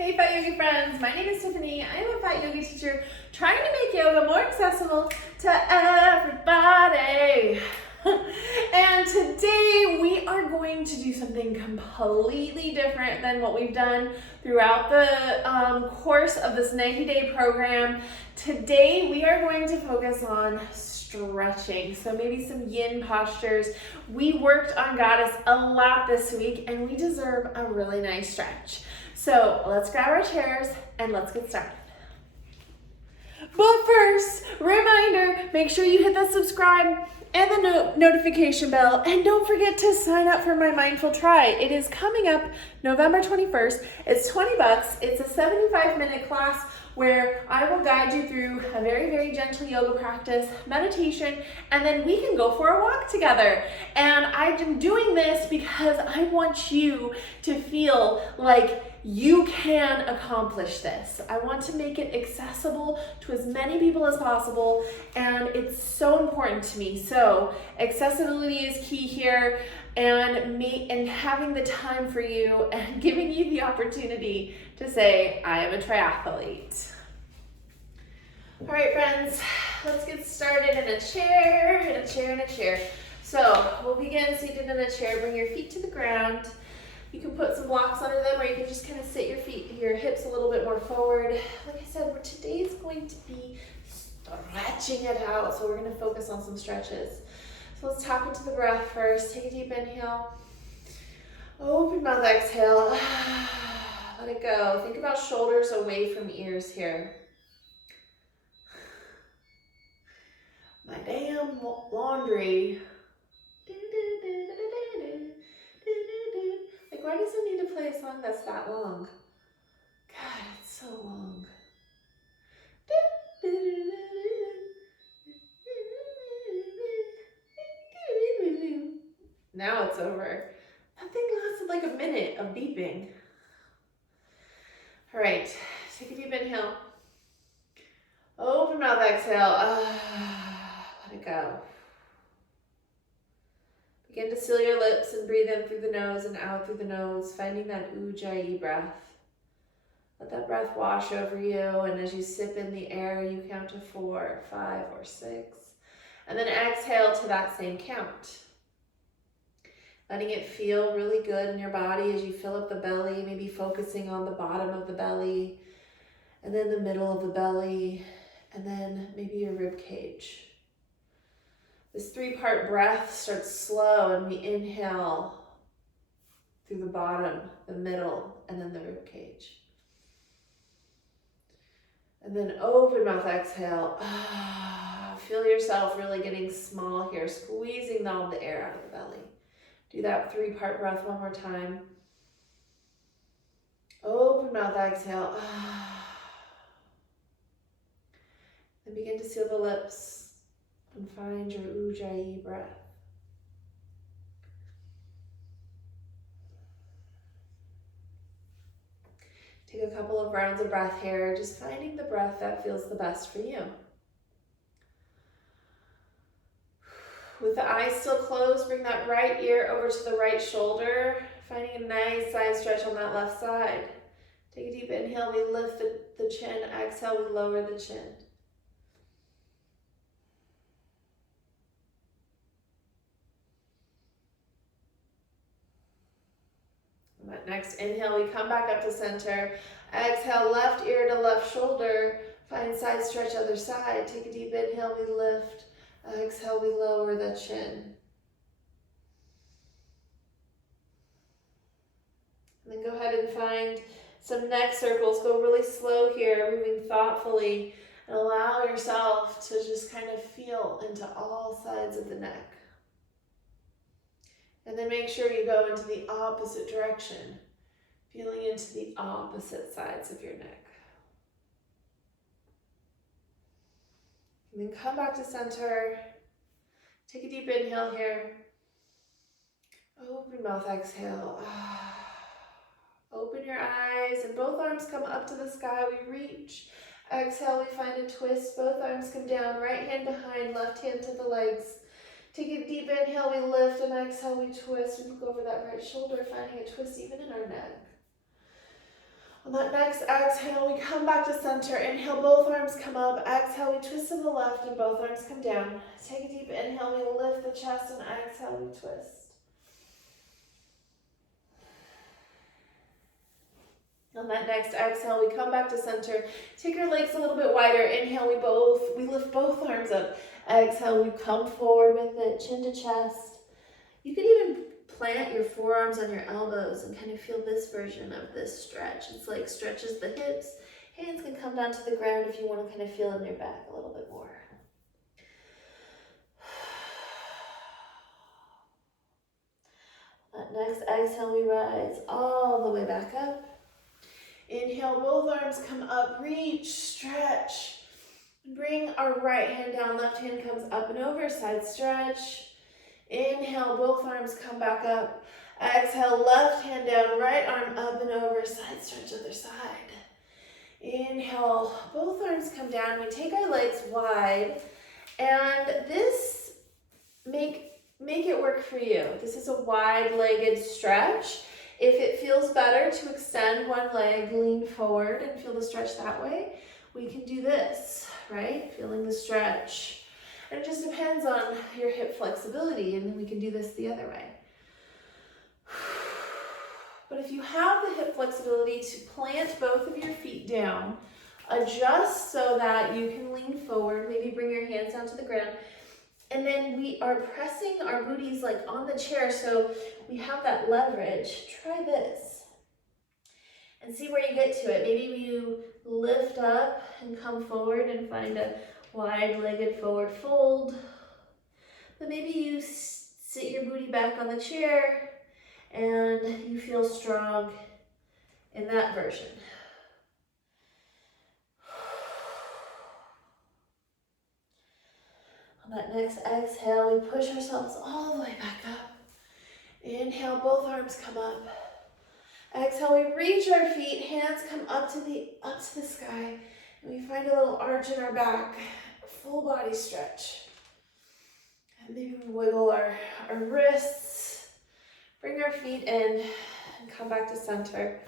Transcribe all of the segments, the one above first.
Hey Fat Yogi friends, my name is Tiffany. I am a Fat Yogi teacher trying to make yoga more accessible to everybody. And today we are going to do something completely different than what we've done throughout the course of this 90-day program. Today we are going to focus on stretching, so maybe some yin postures. We worked on goddess a lot this week and we deserve a really nice stretch. So let's grab our chairs and let's get started. But first, reminder, make sure you hit that subscribe and the notification bell, and don't forget to sign up for my Mindful Try. It is coming up November 21st. It's $20. It's a 75-minute class where I will guide you through a very, very gentle yoga practice, meditation, and then we can go for a walk together. And I'm doing this because I want you to feel like you can accomplish this. I want to make it accessible to as many people as possible, and it's so important to me. So accessibility is key here, and having the time for you and giving you the opportunity to say, I am a triathlete. All right, friends, let's get started in a chair, in a chair, in a chair. So we'll begin seated in a chair. Bring your feet to the ground. You can put some blocks under them, or you can just kind of sit your hips a little bit more forward. Like I said, today's going to be stretching it out, so we're going to focus on some stretches. So let's tap into the breath first. Take a deep inhale. Open mouth, exhale. Let it go. Think about shoulders away from ears here. My damn laundry. Like, why does it need to play a song that's that long? God, it's so long. Now it's over. That thing lasted like a minute of beeping. All right, take a deep inhale. Open mouth, exhale. Let it go. Begin to seal your lips and breathe in through the nose and out through the nose, finding that ujjayi breath. Let that breath wash over you, and as you sip in the air, you count to 4, 5, or 6. And then exhale to that same count. Letting it feel really good in your body as you fill up the belly, maybe focusing on the bottom of the belly, and then the middle of the belly, and then maybe your rib cage. This 3-part breath starts slow, and we inhale through the bottom, the middle, and then the rib cage. And then open mouth, exhale. Feel yourself really getting small here, squeezing all the air out of the belly. Do that 3-part breath one more time. Open mouth, exhale. And begin to seal the lips and find your ujjayi breath. Take a couple of rounds of breath here, just finding the breath that feels the best for you. With the eyes still closed, bring that right ear over to the right shoulder, finding a nice side stretch on that left side. Take a deep inhale, we lift the chin. Exhale, we lower the chin. Next inhale, we come back up to center. Exhale, left ear to left shoulder. Find side stretch, other side. Take a deep inhale, we lift. Exhale, we lower the chin. And then go ahead and find some neck circles. Go really slow here, moving thoughtfully. And allow yourself to just kind of feel into all sides of the neck. And then make sure you go into the opposite direction, feeling into the opposite sides of your neck. And then come back to center. Take a deep inhale here. Open mouth, exhale. Open your eyes and both arms come up to the sky. We reach. Exhale, we find a twist. Both arms come down. Right hand behind, left hand to the legs. Take a deep inhale, we lift, and exhale, we twist. We look over that right shoulder, finding a twist even in our neck. On that next exhale, we come back to center. Inhale, both arms come up. Exhale, we twist to the left and both arms come down. Take a deep inhale, we lift the chest, and exhale, we twist. On that next exhale, we come back to center. Take your legs a little bit wider. Inhale, we lift both arms up. Exhale, we come forward with it, chin to chest. You can even plant your forearms on your elbows and kind of feel this version of this stretch. It's like stretches the hips. Hands can come down to the ground if you want to kind of feel in your back a little bit more. That next exhale, we rise all the way back up. Inhale, both arms come up, reach, stretch. Bring our right hand down, left hand comes up and over, side stretch. Inhale, both arms come back up. Exhale, left hand down, right arm up and over, side stretch other side. Inhale, both arms come down. We take our legs wide, and this make it work for you. This is a wide-legged stretch. If it feels better to extend one leg, lean forward and feel the stretch that way, we can do this, right? Feeling the stretch. And it just depends on your hip flexibility, and then we can do this the other way. But if you have the hip flexibility to plant both of your feet down, adjust so that you can lean forward, maybe bring your hands down to the ground, and then we are pressing our booties like on the chair so we have that leverage. Try this and see where you get to it. Maybe you lift up and come forward and find a wide-legged forward fold. But maybe you sit your booty back on the chair and you feel strong in that version. On that next exhale, we push ourselves all the way back up. Inhale, both arms come up. Exhale, we reach our feet, hands come up to the sky, and we find a little arch in our back, full body stretch. And maybe we wiggle our wrists, bring our feet in, and come back to center.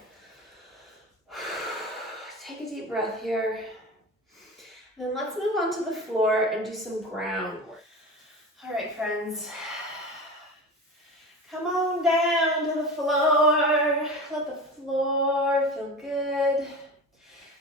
Take a deep breath here. Then let's move on to the floor and do some ground work. All right, friends. Come on down to the floor. Let the floor feel good.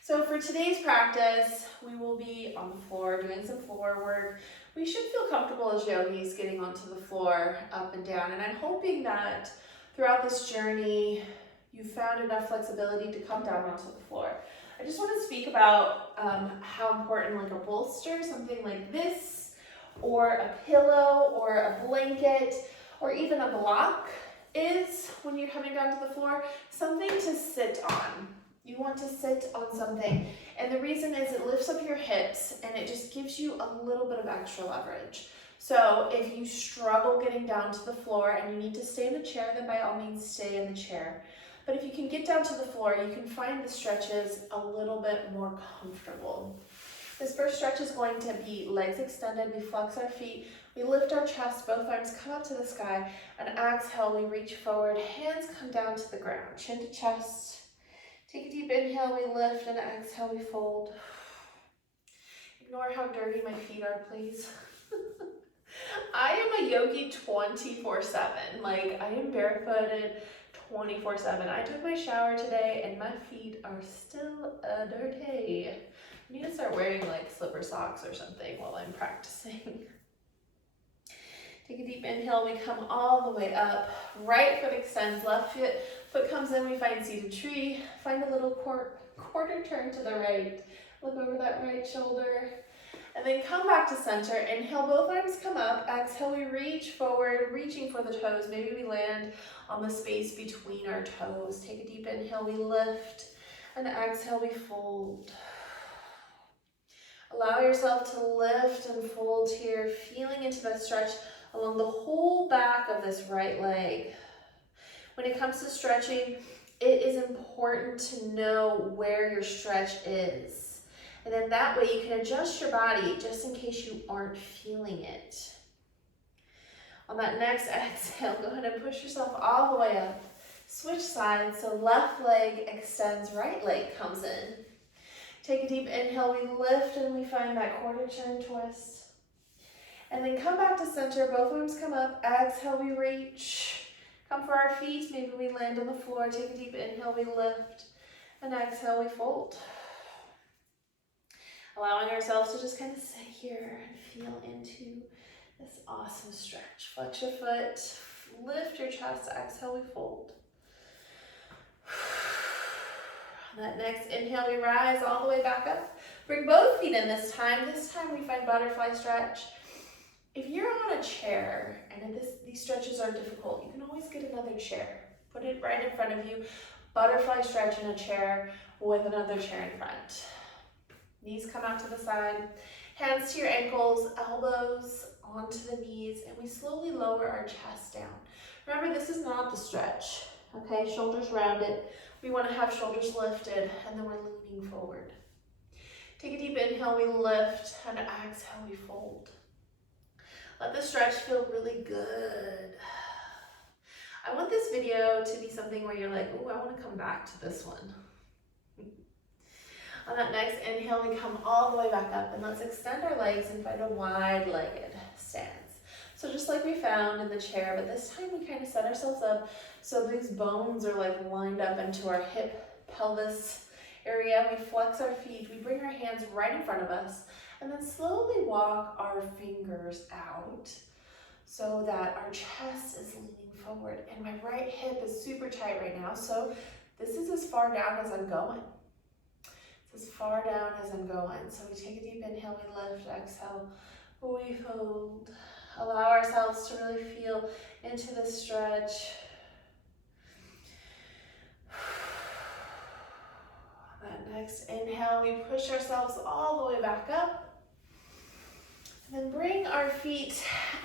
So for today's practice, we will be on the floor doing some floor work. We should feel comfortable as yogis getting onto the floor up and down. And I'm hoping that throughout this journey, you found enough flexibility to come down onto the floor. I just want to speak about how important like a bolster, something like this, or a pillow, or a blanket, or even a block is when you're coming down to the floor, something to sit on. You want to sit on something. And the reason is it lifts up your hips and it just gives you a little bit of extra leverage. So if you struggle getting down to the floor and you need to stay in the chair, then by all means stay in the chair. But if you can get down to the floor, you can find the stretches a little bit more comfortable. This first stretch is going to be legs extended. We flex our feet, we lift our chest, both arms come up to the sky, and exhale, we reach forward, hands come down to the ground, chin to chest. Take a deep inhale, we lift, and exhale, we fold. Ignore how dirty my feet are, please. I am a yogi 24/7. Like, I am barefooted 24/7. I took my shower today and my feet are still dirty. I need to start wearing like slipper socks or something while I'm practicing. Take a deep inhale, we come all the way up. Right foot extends, left foot comes in, we find seated tree. Find a little quarter turn to the right. Look over that right shoulder. And then come back to center. Inhale, both arms come up. Exhale, we reach forward, reaching for the toes. Maybe we land on the space between our toes. Take a deep inhale, we lift. And exhale, we fold. Allow yourself to lift and fold here, feeling into that stretch along the whole back of this right leg. When it comes to stretching, it is important to know where your stretch is. And then that way you can adjust your body just in case you aren't feeling it. On that next exhale, go ahead and push yourself all the way up. Switch sides, so left leg extends, right leg comes in. Take a deep inhale, we lift and we find that quarter turn twist. And then come back to center, both arms come up, exhale, we reach. Come for our feet, maybe we land on the floor, take a deep inhale, we lift, and exhale, we fold. Allowing ourselves to just kind of sit here and feel into this awesome stretch. Flex your foot, lift your chest, exhale, we fold. That next inhale, we rise all the way back up. Bring both feet in this time. This time we find butterfly stretch. If you're on a chair and these stretches are difficult, you can always get another chair. Put it right in front of you. Butterfly stretch in a chair with another chair in front. Knees come out to the side. Hands to your ankles, elbows onto the knees, and we slowly lower our chest down. Remember, this is not the stretch, okay? Shoulders rounded. We want to have shoulders lifted, and then we're leaning forward. Take a deep inhale, we lift, and exhale, we fold. Let the stretch feel really good. I want this video to be something where you're like, oh, I want to come back to this one. On that next inhale, we come all the way back up, and let's extend our legs and find a wide-legged stance. So just like we found in the chair, but this time we kind of set ourselves up so these bones are like lined up into our hip, pelvis area. We flex our feet, we bring our hands right in front of us, and then slowly walk our fingers out so that our chest is leaning forward. And my right hip is super tight right now, so this is as far down as I'm going. It's as far down as I'm going. So we take a deep inhale, we lift, exhale, we fold. Allow ourselves to really feel into the stretch. That next inhale, we push ourselves all the way back up. And then bring our feet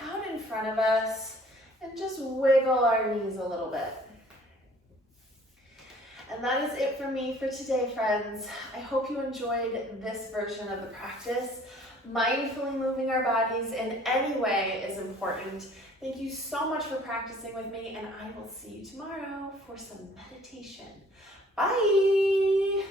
out in front of us and just wiggle our knees a little bit. And that is it for me for today, friends. I hope you enjoyed this version of the practice. Mindfully moving our bodies in any way is important. Thank you so much for practicing with me, and I will see you tomorrow for some meditation. Bye!